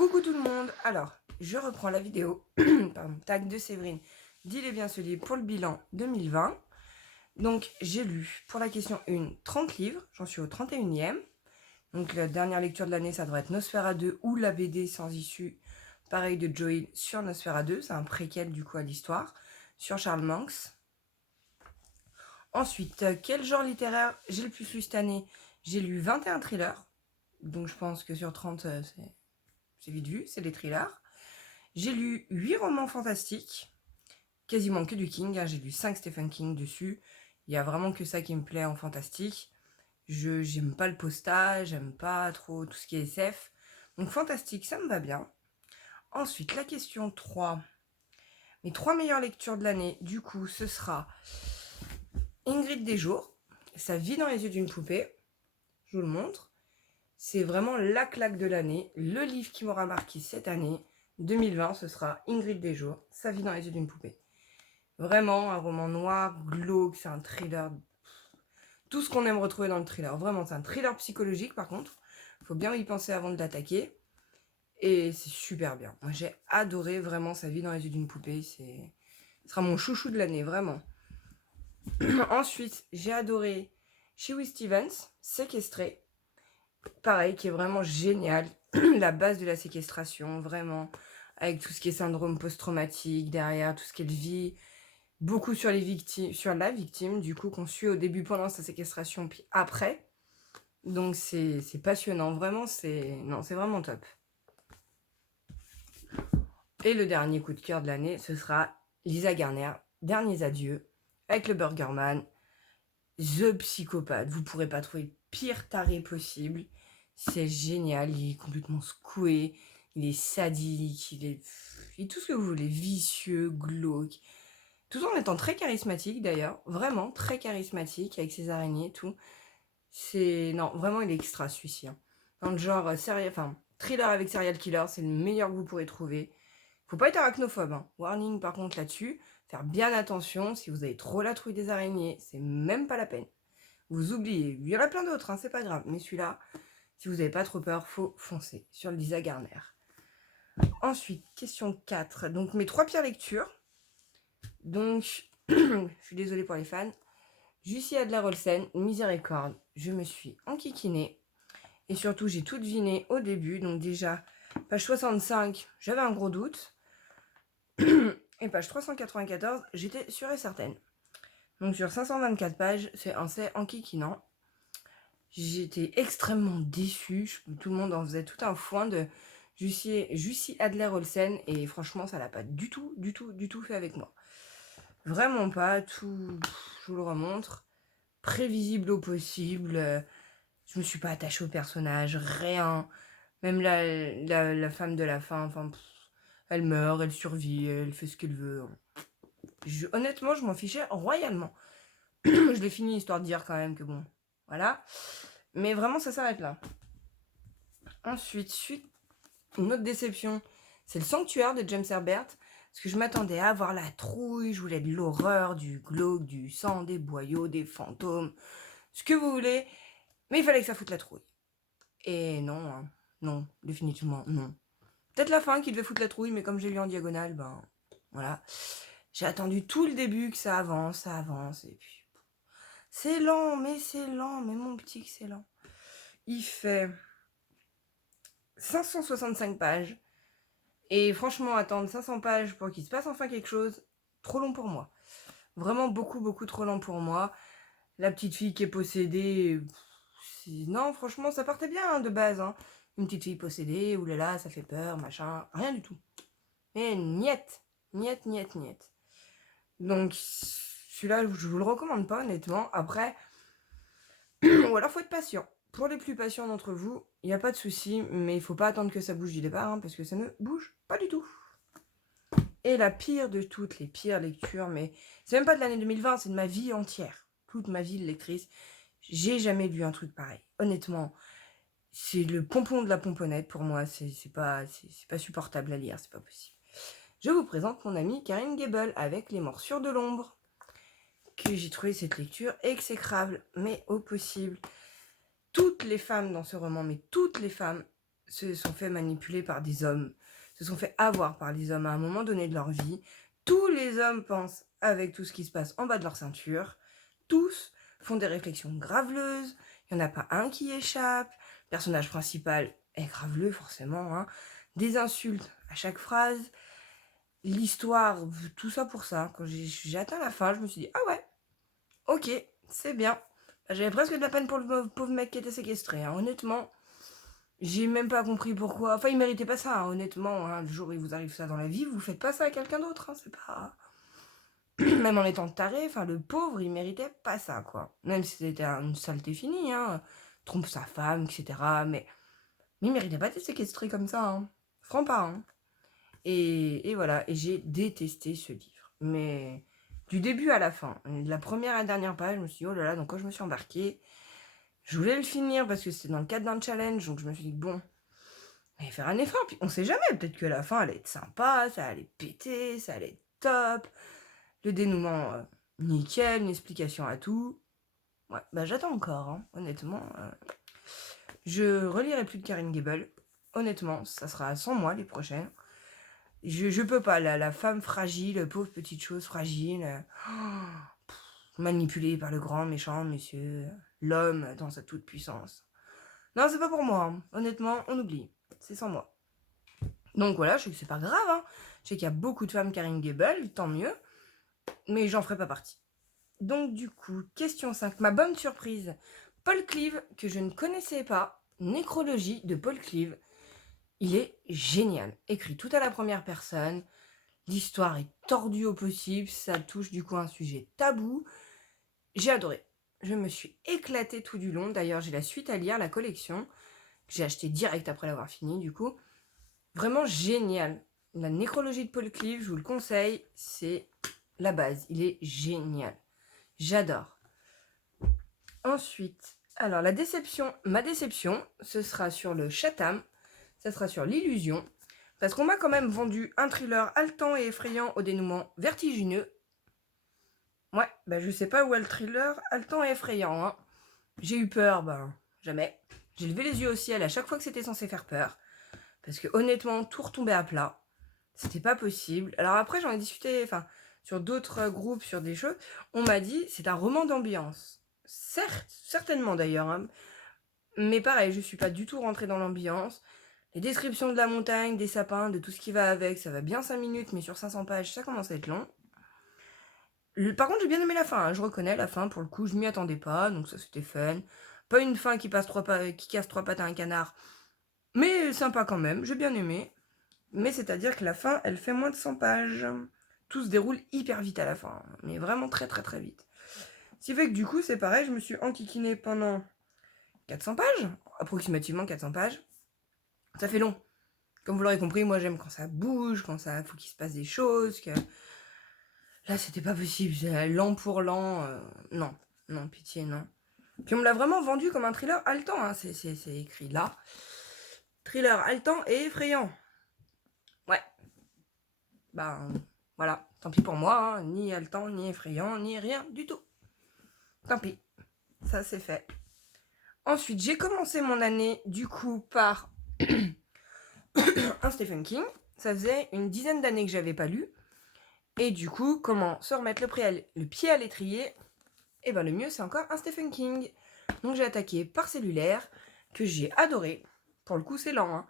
Coucou tout le monde. Alors, je reprends la vidéo pardon, tag de Séverine d'Il est bien ce livre pour le bilan 2020. Donc, j'ai lu pour la question 1 30 livres, j'en suis au 31e. Donc, la dernière lecture de l'année, ça devrait être Nosfera 2 ou la BD sans issue, pareil de Joel sur Nosfera 2. C'est un préquel du coup à l'histoire, sur Charles Manx. Ensuite, quel genre littéraire j'ai le plus lu cette année? J'ai lu 21 thrillers, donc je pense que sur 30, c'est vite vu, c'est des thrillers. J'ai lu 8 romans fantastiques, quasiment que du King, hein. J'ai lu 5 Stephen King dessus. Il y a vraiment que ça qui me plaît en fantastique. J'aime pas le postage, j'aime pas trop tout ce qui est SF. Donc fantastique, ça me va bien. Ensuite, la question 3. Mes 3 meilleures lectures de l'année, du coup, ce sera Ingrid Desjours, Sa vie dans les yeux d'une poupée. Je vous le montre. C'est vraiment la claque de l'année, le livre qui m'aura marqué cette année. 2020, ce sera Ingrid Desjours, Sa vie dans les yeux d'une poupée. Vraiment un roman noir, glauque, c'est un thriller. Tout ce qu'on aime retrouver dans le thriller. Vraiment, c'est un thriller psychologique par contre. Faut bien y penser avant de l'attaquer. Et c'est super bien. Moi j'ai adoré vraiment Sa vie dans les yeux d'une poupée. Ce sera mon chouchou de l'année, vraiment. Ensuite, j'ai adoré Shewy Stevens, Séquestré. Pareil, qui est vraiment génial. La base de la séquestration, vraiment. Avec tout ce qui est syndrome post-traumatique derrière, tout ce qu'elle vit. Beaucoup sur les victimes, sur la victime, du coup, qu'on suit au début pendant sa séquestration, puis après. Donc c'est passionnant, vraiment, c'est vraiment top. Et le dernier coup de cœur de l'année, ce sera Lisa Garner, Derniers adieux, avec le Burgerman, The Psychopathe. Vous pourrez pas trouver pire taré possible. C'est génial, il est complètement secoué, il est sadique, il est tout ce que vous voulez, vicieux, glauque. Tout en étant très charismatique d'ailleurs, vraiment très charismatique avec ses araignées et tout. Non, vraiment il est extra celui-ci. Hein. Dans le genre thriller avec serial killer, c'est le meilleur que vous pourrez trouver. Faut pas être arachnophobe. Hein. Warning par contre là-dessus, faire bien attention. Si vous avez trop la trouille des araignées, c'est même pas la peine. Vous oubliez. Il y en a plein d'autres, hein, c'est pas grave. Mais celui-là, si vous n'avez pas trop peur, faut foncer sur Lisa Garner. Ensuite, question 4. Donc mes 3 pires lectures. Donc, je suis désolée pour les fans. Jussi Adler-Olsen, Miséricorde. Je me suis enquiquinée. Et surtout, j'ai tout deviné au début. Donc déjà, page 65, j'avais un gros doute. Et page 394, j'étais sûre et certaine. Donc sur 524 pages, c'est enquiquinant. J'étais extrêmement déçue. Tout le monde en faisait tout un foin de Jussi Adler-Olsen. Et franchement, ça l'a pas du tout fait avec moi. Vraiment pas, tout, je vous le remontre, prévisible au possible, je me suis pas attachée au personnage, rien, même la femme de la fin, elle meurt, elle survit, elle fait ce qu'elle veut. Honnêtement, je m'en fichais royalement. Je l'ai fini histoire de dire quand même que bon, voilà, mais vraiment ça s'arrête là. Ensuite, une autre déception, c'est Le Sanctuaire de James Herbert. Parce que je m'attendais à avoir la trouille, je voulais de l'horreur, du glauque, du sang, des boyaux, des fantômes, ce que vous voulez, mais il fallait que ça foute la trouille. Et non, hein. Non, définitivement non. Peut-être la fin qui devait foutre la trouille, mais comme j'ai lu en diagonale, ben voilà. J'ai attendu tout le début que ça avance, et puis... c'est lent, mais mon petit que c'est lent. Il fait 565 pages. Et franchement, attendre 500 pages pour qu'il se passe enfin quelque chose, trop long pour moi. Vraiment beaucoup trop long pour moi. La petite fille qui est possédée... non, franchement, ça partait bien hein, de base. Hein. Une petite fille possédée, oulala, ça fait peur, machin. Rien du tout. Et niet. Donc, celui-là, je vous le recommande pas, honnêtement. Après, ou alors faut être patient. Pour les plus patients d'entre vous, il n'y a pas de souci, mais il faut pas attendre que ça bouge du départ, hein, parce que ça ne bouge pas du tout. Et la pire de toutes les pires lectures, mais c'est même pas de l'année 2020, c'est de ma vie entière. Toute ma vie de lectrice. J'ai jamais lu un truc pareil. Honnêtement, c'est le pompon de la pomponnette pour moi. C'est pas supportable à lire, c'est pas possible. Je vous présente mon amie Karine Gable avec Les Morsures de l'ombre. Que j'ai trouvé cette lecture exécrable, mais au possible. Toutes les femmes dans ce roman, mais toutes les femmes, se sont fait manipuler par des hommes, se sont fait avoir par les hommes à un moment donné de leur vie. Tous les hommes pensent avec tout ce qui se passe en bas de leur ceinture. Tous font des réflexions graveleuses. Il n'y en a pas un qui échappe. Le personnage principal est graveleux, forcément. Hein. Des insultes à chaque phrase. L'histoire, tout ça pour ça. Quand j'ai atteint la fin, je me suis dit, ah ouais, ok, c'est bien. J'avais presque de la peine pour le pauvre mec qui était séquestré. Hein. Honnêtement, j'ai même pas compris pourquoi. Enfin, il méritait pas ça, hein, honnêtement. Hein. Le jour où il vous arrive ça dans la vie, vous faites pas ça à quelqu'un d'autre. Hein. C'est pas... Même en étant taré, enfin, le pauvre, il méritait pas ça, quoi. Même si c'était une saleté finie, hein. Trompe sa femme, etc. Mais il méritait pas d'être séquestré comme ça, hein. Franc pas, hein. Et voilà, et j'ai détesté ce livre. Mais du début à la fin, de la première à la dernière page, je me suis dit, oh là là, donc quand je me suis embarquée, je voulais le finir parce que c'était dans le cadre d'un challenge, donc je me suis dit, bon, il va faire un effort, puis on sait jamais, peut-être que la fin allait être sympa, ça allait péter, ça allait être top, le dénouement nickel, une explication à tout. Ouais, bah j'attends encore, hein, honnêtement. Je relirai plus de Karine Gable, honnêtement, ça sera sans moi les prochaines. Je peux pas, la femme fragile, pauvre petite chose fragile, manipulée par le grand méchant monsieur, l'homme dans sa toute puissance. Non, c'est pas pour moi, hein. Honnêtement, on oublie, c'est sans moi. Donc voilà, je sais que c'est pas grave, hein. Je sais qu'il y a beaucoup de femmes Karine Gable, tant mieux, mais j'en ferai pas partie. Donc du coup, question 5, ma bonne surprise, Paul Cleave, que je ne connaissais pas, Nécrologie de Paul Cleave. Il est génial, écrit tout à la première personne, l'histoire est tordue au possible, ça touche du coup un sujet tabou. J'ai adoré, je me suis éclatée tout du long, d'ailleurs j'ai la suite à lire, la collection, que j'ai acheté direct après l'avoir fini du coup. Vraiment génial, la Nécrologie de Paul Cleave, je vous le conseille, c'est la base, il est génial, j'adore. Ensuite, alors ma déception, ce sera sur le Chatham, ça sera sur l'illusion, parce qu'on m'a quand même vendu un thriller haletant et effrayant au dénouement vertigineux. Ouais, bah je sais pas où est le thriller haletant et effrayant, hein. J'ai eu peur, ben jamais. J'ai levé les yeux au ciel à chaque fois que c'était censé faire peur, parce que honnêtement, tout retombait à plat. C'était pas possible. Alors après, j'en ai discuté, enfin, sur d'autres groupes, sur des choses, on m'a dit, c'est un roman d'ambiance. Certes, certainement d'ailleurs, hein. Mais pareil, je suis pas du tout rentrée dans l'ambiance. Les descriptions de la montagne, des sapins, de tout ce qui va avec, ça va bien 5 minutes, mais sur 500 pages, ça commence à être long. Par contre, j'ai bien aimé la fin, hein. Je reconnais la fin, pour le coup, je m'y attendais pas, donc ça c'était fun. Pas une fin qui casse 3 pattes à un canard, mais sympa quand même, j'ai bien aimé. Mais c'est-à-dire que la fin, elle fait moins de 100 pages. Tout se déroule hyper vite à la fin, mais vraiment très très très vite. Ce qui fait que du coup, c'est pareil, je me suis enquiquinée pendant 400 pages, approximativement 400 pages. Ça fait long. Comme vous l'aurez compris, moi j'aime quand ça bouge, quand ça faut qu'il se passe des choses, que... Là, c'était pas possible, c'est lent pour lent. Non, non, pitié, non. Puis on me l'a vraiment vendu comme un thriller haletant, hein. C'est écrit là. Thriller haletant et effrayant. Ouais. Ben, voilà. Tant pis pour moi, hein. Ni haletant, ni effrayant, ni rien du tout. Tant pis. Ça, c'est fait. Ensuite, j'ai commencé mon année, du coup, par un Stephen King. Ça faisait une dizaine d'années que j'avais pas lu. Et du coup, comment se remettre le pied à l'étrier? Et ben le mieux, c'est encore un Stephen King. Donc j'ai attaqué par Cellulaire, que j'ai adoré. Pour le coup, c'est lent, hein.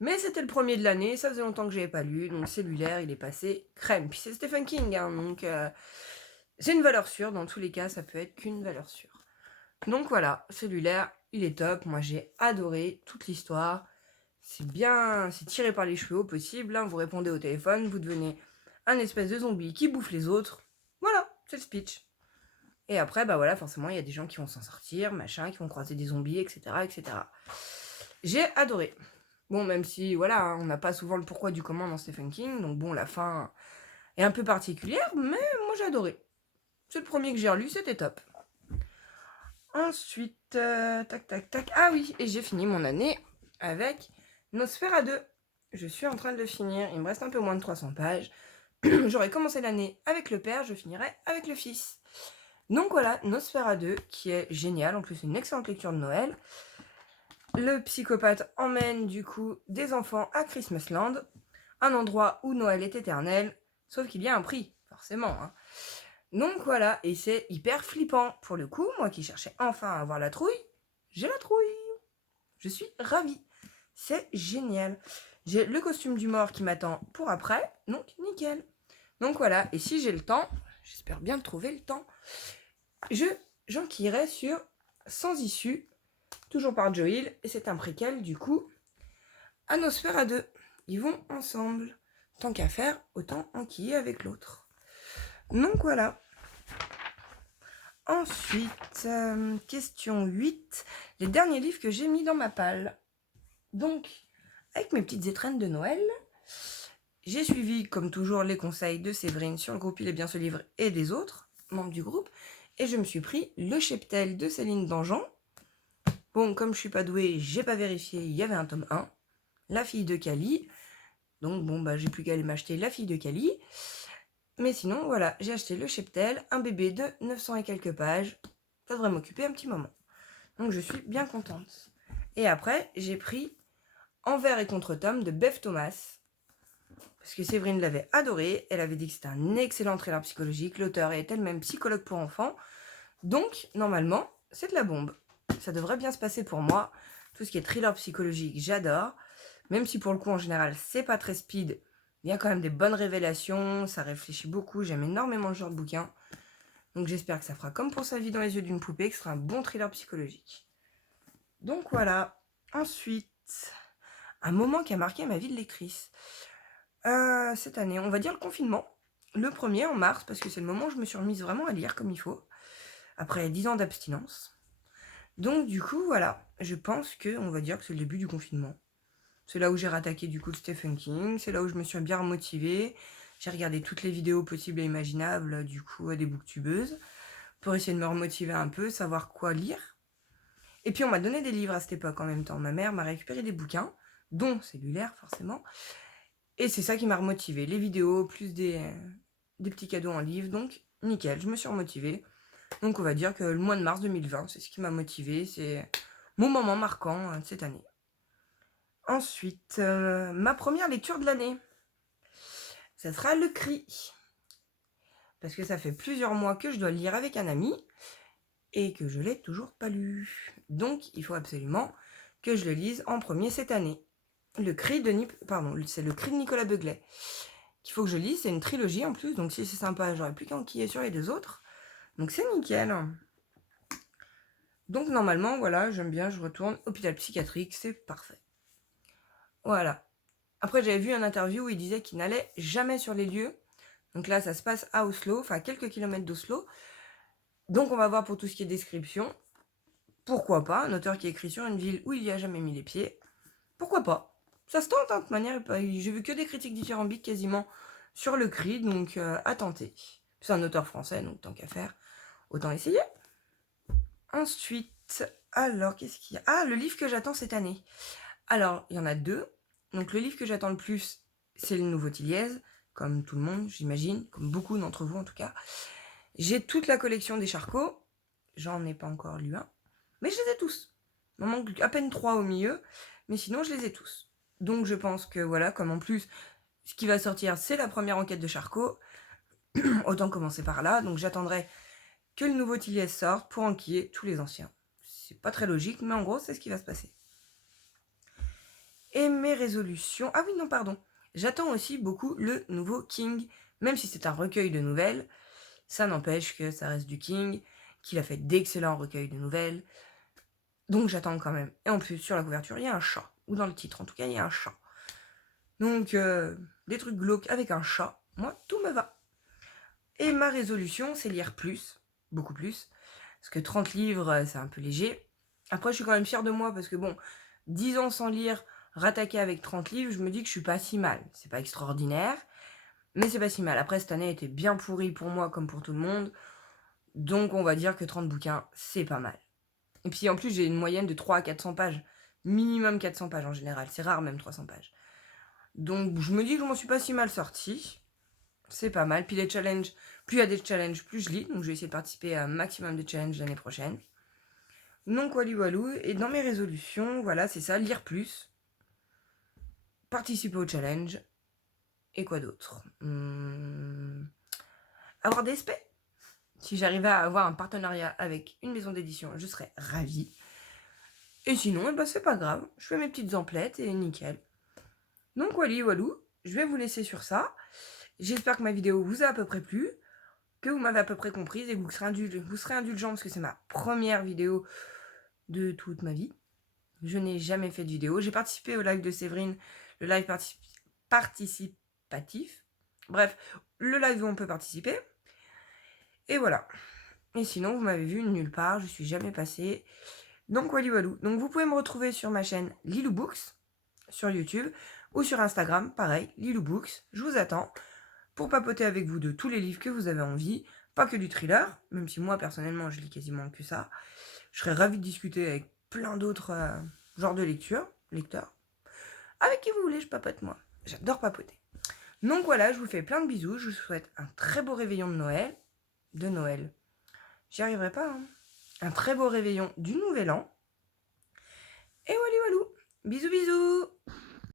Mais c'était le premier de l'année, ça faisait longtemps que j'avais pas lu, donc Cellulaire, il est passé crème. Puis c'est Stephen King, hein, donc c'est une valeur sûre. Dans tous les cas, ça peut être qu'une valeur sûre. Donc voilà, Cellulaire, il est top. Moi, j'ai adoré toute l'histoire. C'est bien, c'est tiré par les cheveux au possible. Hein. Vous répondez au téléphone, vous devenez un espèce de zombie qui bouffe les autres. Voilà, c'est le speech. Et après, bah voilà, forcément, il y a des gens qui vont s'en sortir, machin, qui vont croiser des zombies, etc., etc. J'ai adoré. Bon, même si, voilà, hein, on n'a pas souvent le pourquoi du comment dans Stephen King, donc bon, la fin est un peu particulière, mais moi j'ai adoré. C'est le premier que j'ai relu, c'était top. Ensuite, tac, tac, tac. Ah oui, et j'ai fini mon année avec Nosferatu 2. Je suis en train de le finir, il me reste un peu moins de 300 pages. J'aurais commencé l'année avec le père, je finirai avec le fils. Donc voilà, Nosferatu 2, qui est génial, en plus une excellente lecture de Noël. le psychopathe emmène du coup des enfants à Christmasland, un endroit où Noël est éternel, sauf qu'il y a un prix, forcément. Hein. Donc voilà, et c'est hyper flippant. Pour le coup, moi qui cherchais enfin à avoir la trouille, j'ai la trouille. Je suis ravie. C'est génial. J'ai le costume du mort qui m'attend pour après, donc nickel. Donc voilà, et si j'ai le temps, j'espère bien trouver le temps, j'enquillerai sur Sans issue, toujours par Joel, et c'est un préquel du coup à Nosfera 2. Ils vont ensemble. Tant qu'à faire, autant enquiller avec l'autre. Donc voilà. Ensuite, question 8. Les derniers livres que j'ai mis dans ma palle. Donc, avec mes petites étrennes de Noël, j'ai suivi, comme toujours, les conseils de Séverine sur le groupe Il est bien ce livre et des autres membres du groupe. Et je me suis pris Le Cheptel de Céline Dangean. Bon, comme je suis pas douée, j'ai pas vérifié, il y avait un tome 1. La fille de Cali. Donc bon, bah j'ai plus qu'à aller m'acheter La fille de Cali. Mais sinon, voilà, j'ai acheté Le Cheptel, un bébé de 900 et quelques pages. Ça devrait m'occuper un petit moment. Donc je suis bien contente. Et après, j'ai pris Envers et contre Tom de Bev Thomas. Parce que Séverine l'avait adoré. Elle avait dit que c'était un excellent thriller psychologique. L'auteur est elle-même psychologue pour enfants. Donc, normalement, c'est de la bombe. Ça devrait bien se passer pour moi. Tout ce qui est thriller psychologique, j'adore. Même si pour le coup, en général, c'est pas très speed. Il y a quand même des bonnes révélations. Ça réfléchit beaucoup. J'aime énormément le genre de bouquin. Donc j'espère que ça fera comme pour Sa vie dans les yeux d'une poupée, que ce sera un bon thriller psychologique. Donc voilà. Ensuite, un moment qui a marqué ma vie de lectrice. Cette année, on va dire le confinement. Le premier en mars, parce que c'est le moment où je me suis remise vraiment à lire comme il faut. Après 10 ans d'abstinence. Donc du coup, voilà. Je pense on va dire que c'est le début du confinement. C'est là où j'ai rattaqué du coup de Stephen King. C'est là où je me suis bien remotivée. J'ai regardé toutes les vidéos possibles et imaginables, du coup, des booktubeuses, pour essayer de me remotiver un peu, savoir quoi lire. Et puis on m'a donné des livres à cette époque en même temps. Ma mère m'a récupéré des bouquins, dont Cellulaire forcément. Et c'est ça qui m'a remotivée. Les vidéos, plus des petits cadeaux en livre. Donc nickel, je me suis remotivée. Donc on va dire que le mois de mars 2020, c'est ce qui m'a motivée. C'est mon moment marquant de cette année. Ensuite, ma première lecture de l'année. Ça sera Le Cri. Parce que ça fait plusieurs mois que je dois le lire avec un ami et que je l'ai toujours pas lu. Donc il faut absolument que je le lise en premier cette année. C'est Le Cri de Nicolas Beuglet qu'il faut que je lise. C'est une trilogie en plus, donc si c'est sympa, j'aurais plus qu'à enquiller sur les deux autres. Donc c'est nickel. Donc normalement, voilà, j'aime bien, je retourne hôpital psychiatrique, c'est parfait. Voilà. Après, j'avais vu une interview où il disait qu'il n'allait jamais sur les lieux. Donc là, ça se passe à Oslo, enfin quelques kilomètres d'Oslo. Donc on va voir pour tout ce qui est description. Pourquoi pas, un auteur qui écrit sur une ville où il n'y a jamais mis les pieds. Pourquoi pas? Ça se tente, hein, de toute manière. J'ai vu que des critiques dithyrambiques quasiment sur Le Cri, donc à tenter. C'est un auteur français, donc tant qu'à faire, autant essayer. Ensuite, alors, qu'est-ce qu'il y a? Ah, le livre que j'attends cette année. Alors, il y en a deux. Donc le livre que j'attends le plus, c'est Le Nouveau Tilliez, comme tout le monde, j'imagine, comme beaucoup d'entre vous en tout cas. J'ai toute la collection des Charcot. J'en ai pas encore lu un, mais je les ai tous. Il m'en manque à peine 3 au milieu, mais sinon je les ai tous. Donc je pense que voilà, comme en plus, ce qui va sortir, c'est la première enquête de Charcot, autant commencer par là. Donc j'attendrai que Le Nouveau Tilliez sorte pour enquiller tous les anciens. C'est pas très logique, mais en gros, c'est ce qui va se passer. Et mes résolutions... Ah oui, non, pardon. J'attends aussi beaucoup le nouveau King, même si c'est un recueil de nouvelles. Ça n'empêche que ça reste du King, qu'il a fait d'excellents recueils de nouvelles. Donc j'attends quand même. Et en plus, sur la couverture, il y a un chat. Ou dans le titre, en tout cas, il y a un chat. Donc, des trucs glauques avec un chat, moi, tout me va. Et ma résolution, c'est lire plus. Beaucoup plus. Parce que 30 livres, c'est un peu léger. Après, je suis quand même fière de moi, parce que bon, 10 ans sans lire, rattaquer avec 30 livres, je me dis que je suis pas si mal. C'est pas extraordinaire, mais c'est pas si mal. Après, cette année était bien pourrie pour moi, comme pour tout le monde. Donc, on va dire que 30 bouquins, c'est pas mal. Et puis, en plus, j'ai une moyenne de 300 à 400 pages. Minimum 400 pages en général. C'est rare, même 300 pages. Donc, je me dis que je m'en suis pas si mal sortie. C'est pas mal. Puis les challenges, plus il y a des challenges, plus je lis. Donc, je vais essayer de participer à un maximum de challenges l'année prochaine. Donc walou, et dans mes résolutions, voilà, c'est ça, lire plus, participer au challenge, et quoi d'autre avoir des SP. Si j'arrivais à avoir un partenariat avec une maison d'édition, je serais ravie. Et sinon, c'est pas grave, je fais mes petites emplettes et nickel. Donc walou, je vais vous laisser sur ça. J'espère que ma vidéo vous a à peu près plu, que vous m'avez à peu près comprise et que vous serez indulgents parce que c'est ma première vidéo de toute ma vie. Je n'ai jamais fait de vidéo. J'ai participé au live de Séverine, le live participatif. Bref, le live où on peut participer. Et voilà. Et sinon, vous m'avez vu nulle part, je suis jamais passée. Donc walou. Donc vous pouvez me retrouver sur ma chaîne Lilou Books, sur YouTube, ou sur Instagram, pareil, Lilou Books. Je vous attends pour papoter avec vous de tous les livres que vous avez envie, pas que du thriller, même si moi personnellement je lis quasiment que ça. Je serais ravie de discuter avec plein d'autres genres de lecteurs. Avec qui vous voulez, je papote moi. J'adore papoter. Donc voilà, je vous fais plein de bisous, je vous souhaite un très beau réveillon de Noël. J'y arriverai pas, hein. Un très beau réveillon du Nouvel An. Et walou. Bisous.